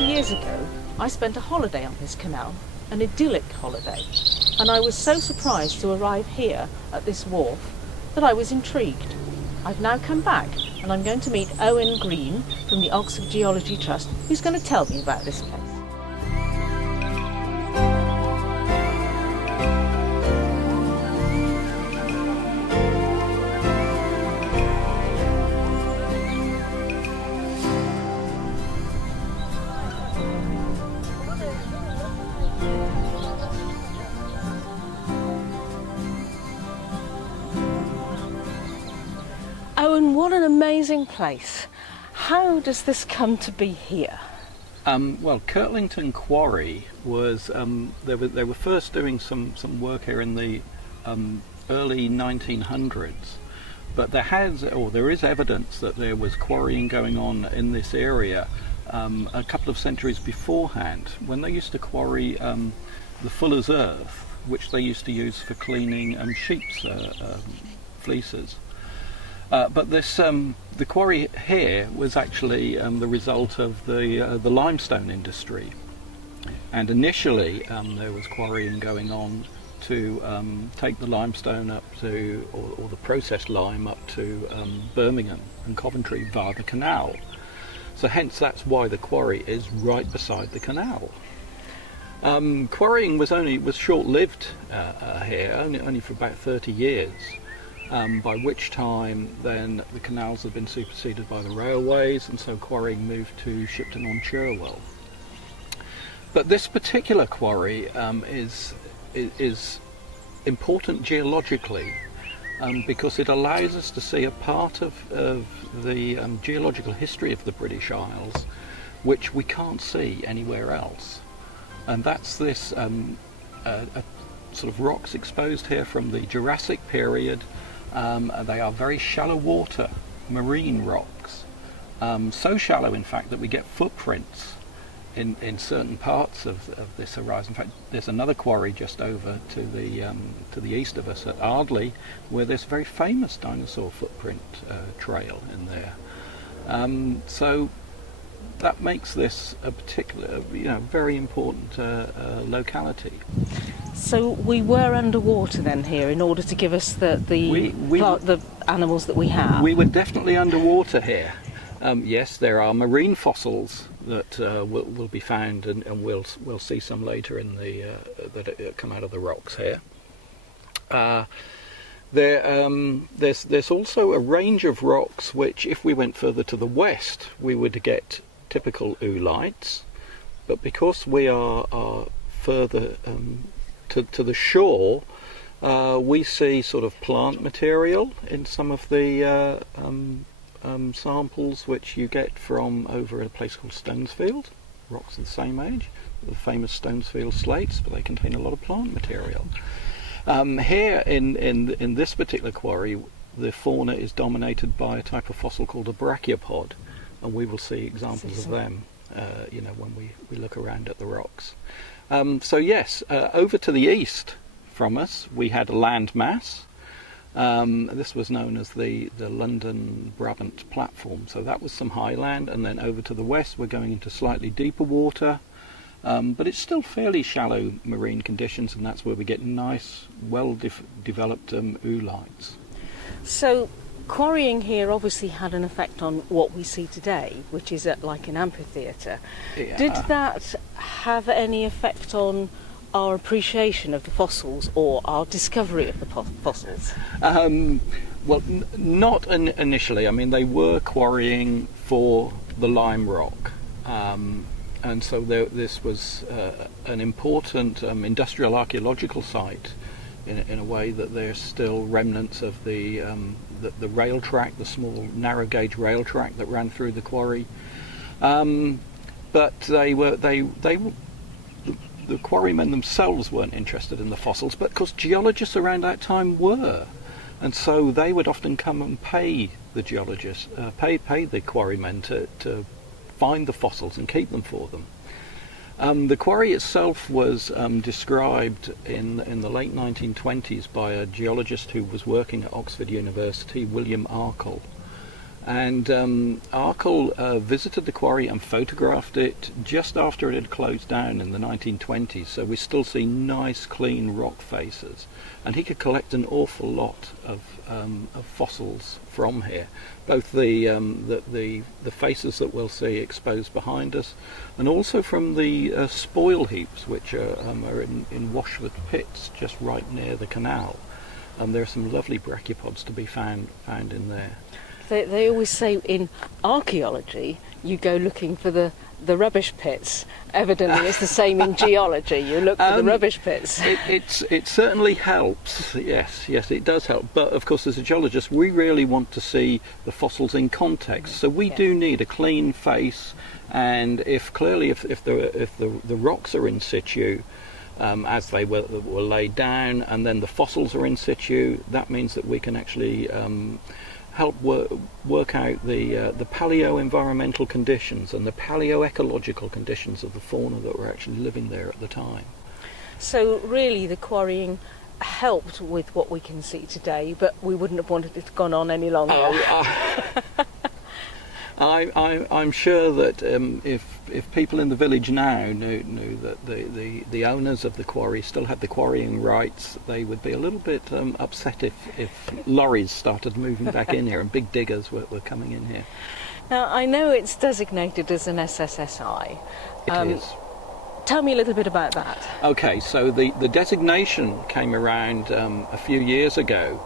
30 years ago, I spent a holiday on this canal, an idyllic holiday, and I was so surprised to arrive here at this wharf that I was intrigued. I've now come back and I'm going to meet Owen Green from the Oxford Geology Trust, who's going to tell me about this place. Owen, what an amazing place. How does this come to be here? Well, Kirtlington Quarry was, they were first doing some work here in the early 1900s, but there is evidence that there was quarrying going on in this area a couple of centuries beforehand, when they used to quarry the fuller's earth, which they used to use for cleaning sheep's fleeces. But the quarry here was actually the result of the limestone industry, and initially there was quarrying going on to take the limestone up to, or the processed lime up to Birmingham and Coventry via the canal. So hence that's why the quarry is right beside the canal. Quarrying was short-lived here, only for about 30 years. By which time then the canals had been superseded by the railways, and so quarrying moved to Shipton on Cherwell. But this particular quarry is important geologically because it allows us to see a part of the geological history of the British Isles which we can't see anywhere else. And that's this sort of rocks exposed here from the Jurassic period. They are very shallow water marine rocks, so shallow in fact that we get footprints in certain parts of this horizon. In fact, there's another quarry just over to the east of us at Ardleigh where there's a very famous dinosaur footprint trail in there. So that makes this a particular, very important locality. So we were underwater then here in order to give us the animals that we have? We were definitely underwater here. Yes, there are marine fossils that will be found, and we'll see some later in that come out of the rocks here. There's also a range of rocks which, if we went further to the west, we would get typical oolites, but because we are further to the shore, we see sort of plant material in some of the samples which you get from over at a place called Stonesfield. Rocks of the same age, the famous Stonesfield slates, but they contain a lot of plant material. Here in this particular quarry, the fauna is dominated by a type of fossil called a brachiopod, and we will see examples of them when we look around at the rocks. So yes, over to the east from us we had a land mass. This was known as the London Brabant platform, so that was some high land, and then over to the west we're going into slightly deeper water, but it's still fairly shallow marine conditions, and that's where we get nice, well-developed oolites. So quarrying here obviously had an effect on what we see today, which is like an amphitheatre. Yeah. Did that have any effect on our appreciation of the fossils or our discovery of the fossils? Well, not initially. I mean, they were quarrying for the lime rock, and so this was an important industrial archaeological site in a way that there's still remnants of the rail track, the small narrow gauge rail track that ran through the quarry. But the quarrymen themselves weren't interested in the fossils, but because geologists around that time were, and so they would often come and pay the geologists, pay the quarrymen to find the fossils and keep them for them. The quarry itself was described in the late 1920s by a geologist who was working at Oxford University, William Arkell, And Arkle visited the quarry and photographed it just after it had closed down in the 1920s, so we still see nice clean rock faces, and he could collect an awful lot of fossils from here, both the faces that we'll see exposed behind us, and also from the spoil heaps, which are in Washford pits just right near the canal. There are some lovely brachiopods to be found in there. They always say in archaeology you go looking for the rubbish pits. Evidently it's the same in geology, you look for the rubbish pits. It certainly helps, yes it does help, but of course as a geologist we really want to see the fossils in context, so we do need a clean face, and if the rocks are in situ, as they were laid down, and then the fossils are in situ, that means that we can actually help work out the paleo-environmental conditions and the paleo-ecological conditions of the fauna that were actually living there at the time. So really the quarrying helped with what we can see today, but we wouldn't have wanted it to gone on any longer. I'm sure that if people in the village now knew that the owners of the quarry still had the quarrying rights, they would be a little bit upset if lorries started moving back in here and big diggers were coming in here. Now I know it's designated as an SSSI. It is. Tell me a little bit about that. Okay, so the designation came around a few years ago,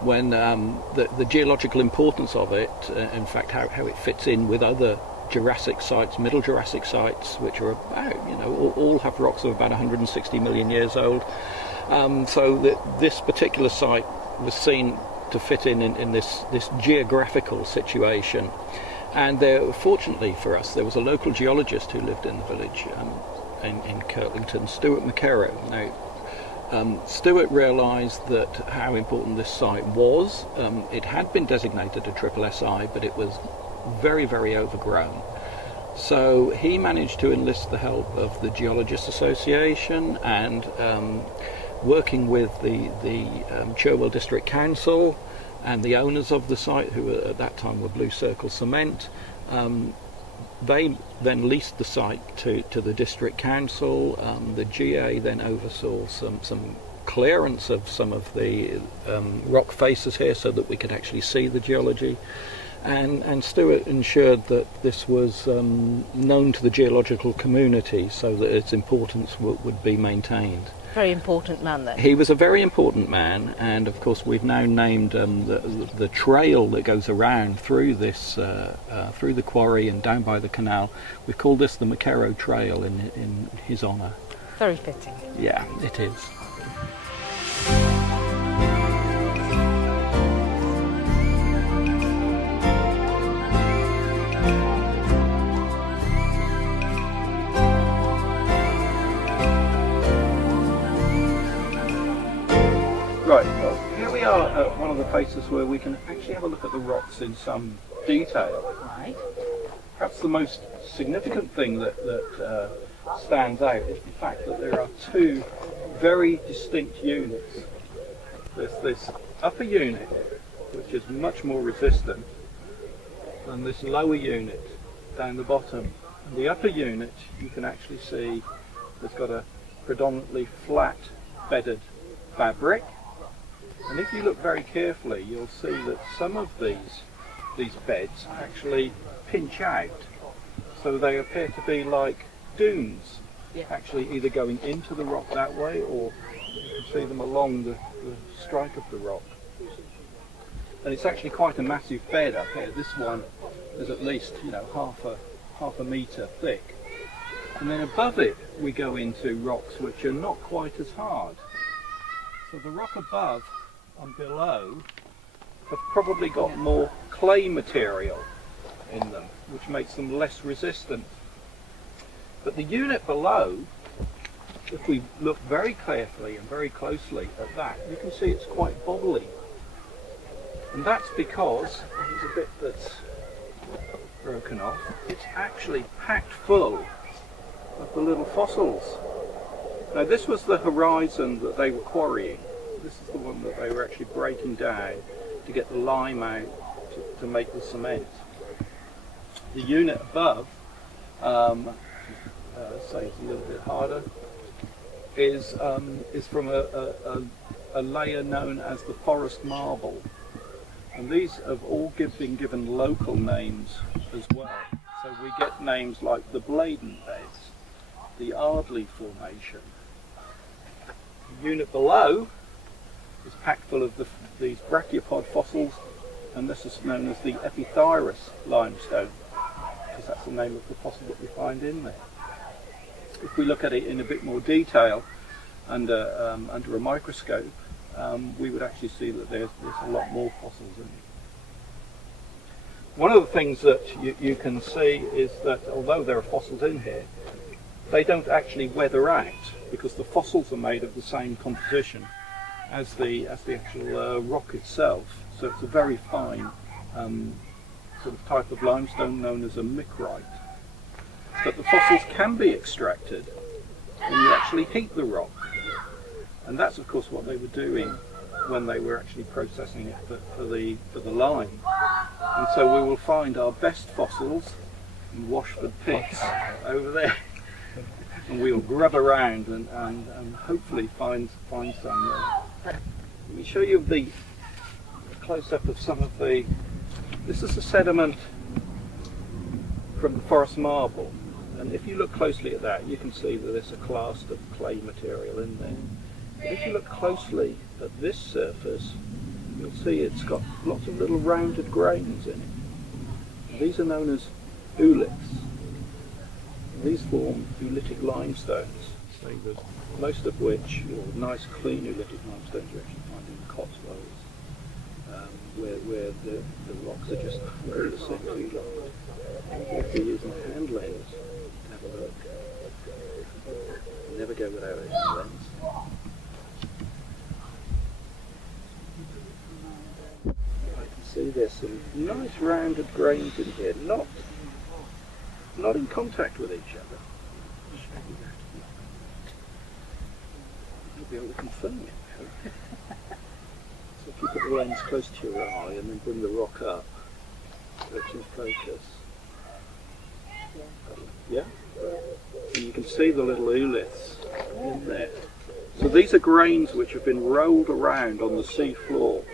when the geological importance of it, in fact how it fits in with other Jurassic sites, Middle Jurassic sites, which are about, all have rocks of about 160 million years old. So this particular site was seen to fit in this geographical situation. And fortunately for us, there was a local geologist who lived in the village in Kirtlington, Stuart McKerrow. Now, Stuart realised that how important this site was. It had been designated a triple SI, but it was very, very overgrown. So he managed to enlist the help of the Geologists Association and working with the Cherwell District Council and the owners of the site, who at that time were Blue Circle Cement. They then leased the site to the district council. The GA then oversaw some clearance of some of the rock faces here so that we could actually see the geology. And Stuart ensured that this was known to the geological community so that its importance would be maintained. Very important man then. He was a very important man, and of course we've now named the trail that goes around through this through the quarry and down by the canal. We've called this the McKerrow Trail in his honour. Very fitting. Yeah, it is. Right, well, here we are at one of the places where we can actually have a look at the rocks in some detail. Right. Perhaps the most significant thing that stands out is the fact that there are two very distinct units. There's this upper unit, which is much more resistant than this lower unit down the bottom. And the upper unit, you can actually see, has got a predominantly flat bedded fabric. And if you look very carefully, you'll see that some of these beds actually pinch out. So they appear to be like dunes, actually either going into the rock that way, or you can see them along the stripe of the rock. And it's actually quite a massive bed up here. This one is at least, half a metre thick. And then above it we go into rocks which are not quite as hard. So the rock above and below have probably got more clay material in them, which makes them less resistant. But the unit below, if we look very carefully and very closely at that, you can see it's quite bobbly. And that's because, there's a bit that's broken off, it's actually packed full of the little fossils. Now this was the horizon that they were quarrying. This is the one that they were actually breaking down to get the lime out to make the cement. The unit above, say it's a little bit harder, is from a layer known as the forest marble, and these have all been given local names as well. So we get names like the Bladen Beds, the Ardley Formation. The unit below is packed full of these brachiopod fossils, and this is known as the Epithyrus limestone, because that's the name of the fossil that we find in there. If we look at it in a bit more detail under a microscope, we would actually see that there's a lot more fossils in it. One of the things that you can see is that although there are fossils in here, they don't actually weather out, because the fossils are made of the same composition as the actual rock itself. So it's a very fine sort of type of limestone known as a micrite. But the fossils can be extracted when you actually heat the rock, and that's of course what they were doing when they were actually processing it for the lime. And so we will find our best fossils in Washford pits over there, and we'll grub around and hopefully find some there. Let me show you the close-up of some of the. This is the sediment from the forest marble, and if you look closely at that, you can see that there's a clast of clay material in there. But if you look closely at this surface, you'll see it's got lots of little rounded grains in it. These are known as ooliths. These form oolitic limestones, most of which, or nice clean oolitic limestones, you actually find in the Cotswolds, where the rocks are just 100% oolite. If you're using a hand lens, have a look. Never go without a hand lens. I can see there's some nice rounded grains in here, not in contact with each other. You'll be able to confirm it now. So if you put the lens close to your eye and then bring the rock up, so it's in focus. Yeah? And you can see the little ooliths in there. So these are grains which have been rolled around on the sea floor.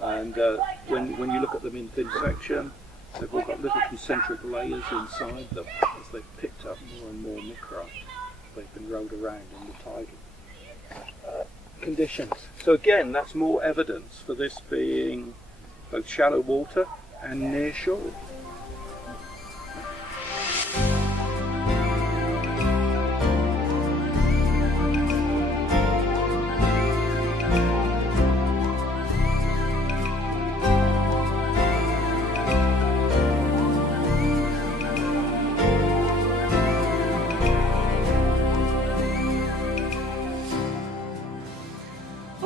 And when you look at them in thin section, they've all got little concentric layers inside them as they've picked up more and more micrite. They've been rolled around in the tidal conditions. So again, that's more evidence for this being both shallow water and near shore.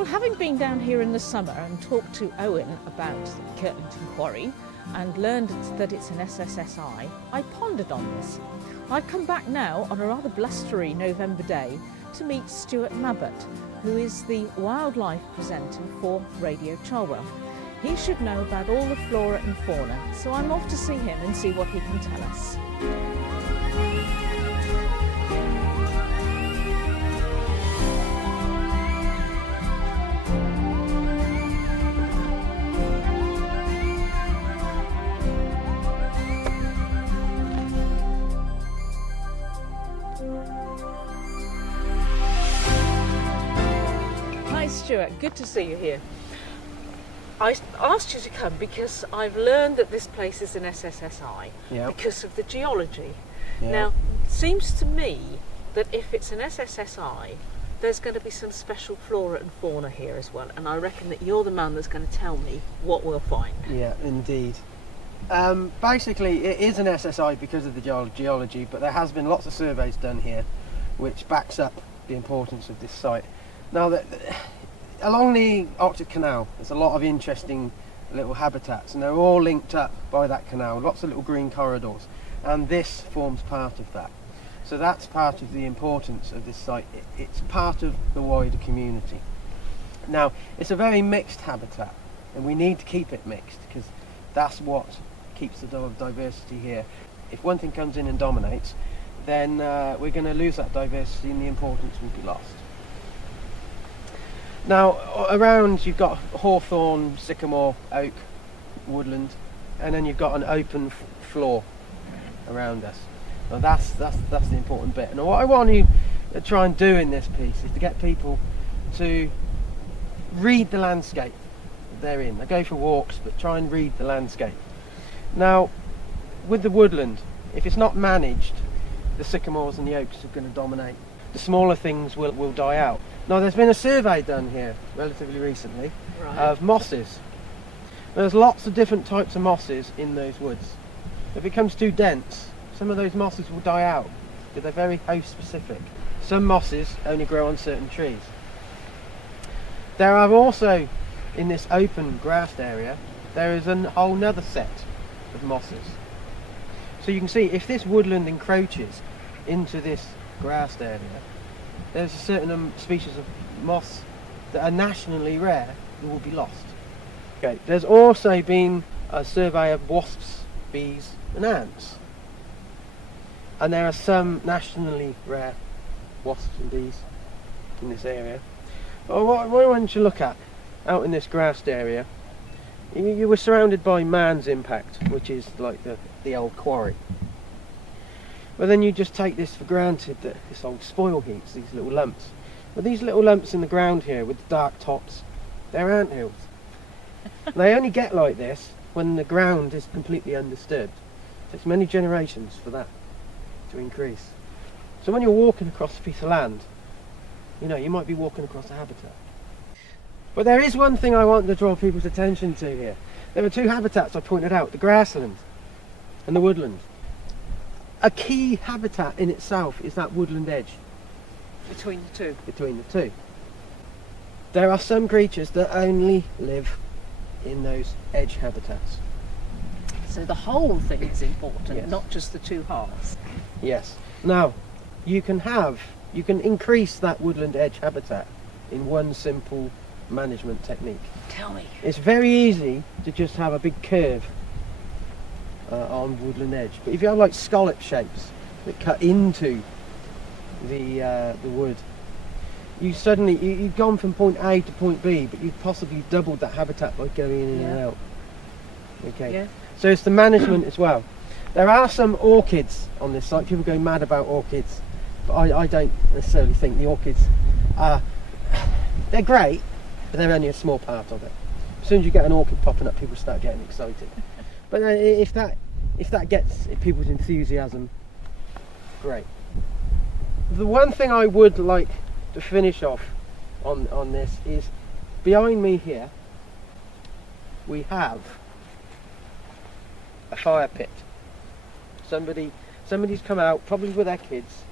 Having been down here in the summer and talked to Owen about Kirtlington Quarry and learned that it's an SSSI, I pondered on this. I've come back now on a rather blustery November day to meet Stuart Mabbott, who is the wildlife presenter for Radio Cherwell. He should know about all the flora and fauna, so I'm off to see him and see what he can tell us. Stuart, good to see you here. I asked you to come because I've learned that this place is an SSSI because of the geology. Yep. Now, it seems to me that if it's an SSSI, there's going to be some special flora and fauna here as well, and I reckon that you're the man that's going to tell me what we'll find. Yeah, indeed. Basically, it is an SSI because of the geology, but there has been lots of surveys done here which backs up the importance of this site. Now, along the Arctic Canal, there's a lot of interesting little habitats, and they're all linked up by that canal, lots of little green corridors, and this forms part of that. So that's part of the importance of this site. It's part of the wider community. Now, it's a very mixed habitat, and we need to keep it mixed, because That's what keeps the diversity here. If one thing comes in and dominates, then we're going to lose that diversity and the importance will be lost. Now around you've got hawthorn, sycamore, oak, woodland, and then you've got an open floor around us. Now that's the important bit. And what I want you to try and do in this piece is to get people to read the landscape that they're in. They go for walks, but try and read the landscape. Now with the woodland, if it's not managed, the sycamores and the oaks are going to dominate. The smaller things will die out. Now there's been a survey done here relatively recently of mosses. There's lots of different types of mosses in those woods. If it becomes too dense, some of those mosses will die out because they're very host specific. Some mosses only grow on certain trees. There are also, in this open grassed area, there is a whole nother set of mosses. So you can see if this woodland encroaches into this grassed area, there's a certain species of moss that are nationally rare that will be lost. Okay. There's also been a survey of wasps, bees and ants. And there are some nationally rare wasps and bees in this area. But what I want you to look at out in this grassed area, you were surrounded by man's impact, which is like the old quarry. But then you just take this for granted, that this old spoil heaps, these little lumps. But these little lumps in the ground here with the dark tops, they're anthills. They only get like this when the ground is completely undisturbed. It takes many generations for that to increase. So when you're walking across a piece of land, you might be walking across a habitat. But there is one thing I want to draw people's attention to here. There are two habitats I pointed out, the grassland and the woodland. A key habitat in itself is that woodland edge. Between the two. Between the two. There are some creatures that only live in those edge habitats. So the whole thing is important, Yes. not just the two halves. Yes. Now, you can increase that woodland edge habitat in one simple management technique. Tell me. It's very easy to just have a big curve on woodland edge, but if you have like scallop shapes that cut into the wood, you've gone from point A to point B, but you've possibly doubled that habitat by going in and out. Okay. Yeah. So it's the management as well. There are some orchids on this site. People go mad about orchids, but I don't necessarily think the orchids are. They're great, but they're only a small part of it. As soon as you get an orchid popping up, people start getting excited. But if that gets people's enthusiasm, great. The one thing I would like to finish off on this is, behind me here we have a fire pit. Somebody's come out, probably with their kids,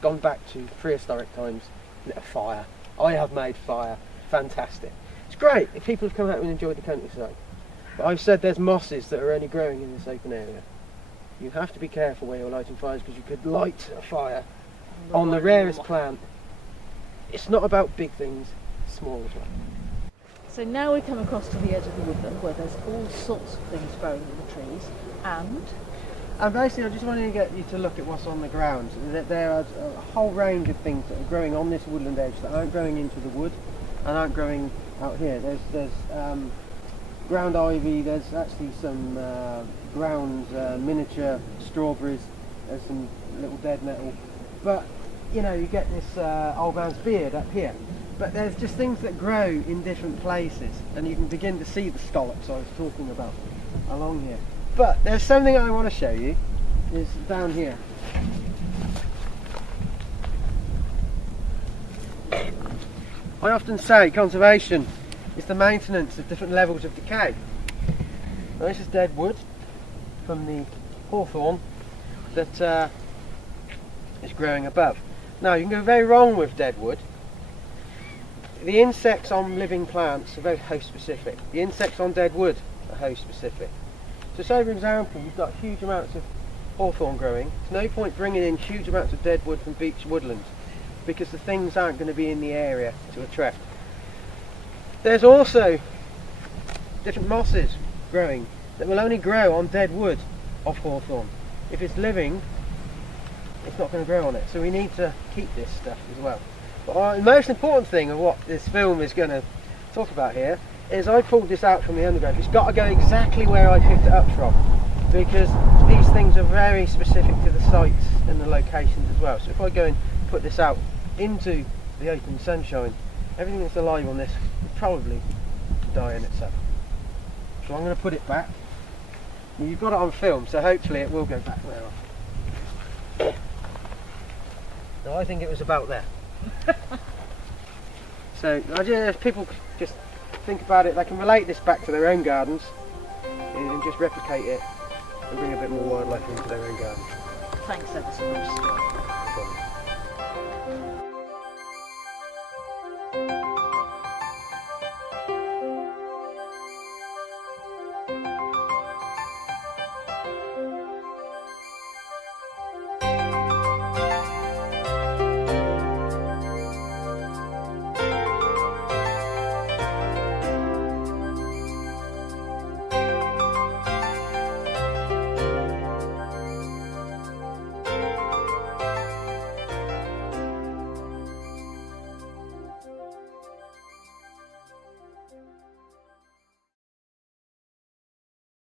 gone back to prehistoric times, lit a fire. I have made fire. Fantastic. It's great if people have come out and enjoyed the countryside. But I've said there's mosses that are only growing in this open area. You have to be careful where you're lighting fires, because you could light a fire on the rarest plant. It's not about big things, it's small as well. So now we come across to the edge of the woodland where there's all sorts of things growing in the trees, and basically I just wanted to get you to look at what's on the ground. There are a whole range of things that are growing on this woodland edge that aren't growing into the wood and aren't growing out here. There's ground ivy, there's actually some ground miniature strawberries, there's some little dead nettle, but you get this old man's beard up here. But there's just things that grow in different places, and you can begin to see the scallops I was talking about along here. But there's something I want to show you, is down here. I often say conservation is the maintenance of different levels of decay. Now this is dead wood from the hawthorn that is growing above. Now you can go very wrong with dead wood. The insects on living plants are very host specific. The insects on dead wood are host specific. So say for example you've got huge amounts of hawthorn growing, there's no point bringing in huge amounts of dead wood from beech woodland, because the things aren't going to be in the area to attract. There's also different mosses growing that will only grow on dead wood of hawthorn. If it's living, it's not going to grow on it. So we need to keep this stuff as well. But the most important thing of what this film is going to talk about here is I pulled this out from the undergrowth. It's got to go exactly where I picked it up from, because these things are very specific to the sites and the locations as well. So if I go and put this out into the open sunshine, everything that's alive on this will probably die in itself. So I'm going to put it back. You've got it on film, so hopefully it will go back there. No, I think it was about there. So if people just think about it, they can relate this back to their own gardens and just replicate it and bring a bit more wildlife into their own garden. Thanks ever so much, Stuart.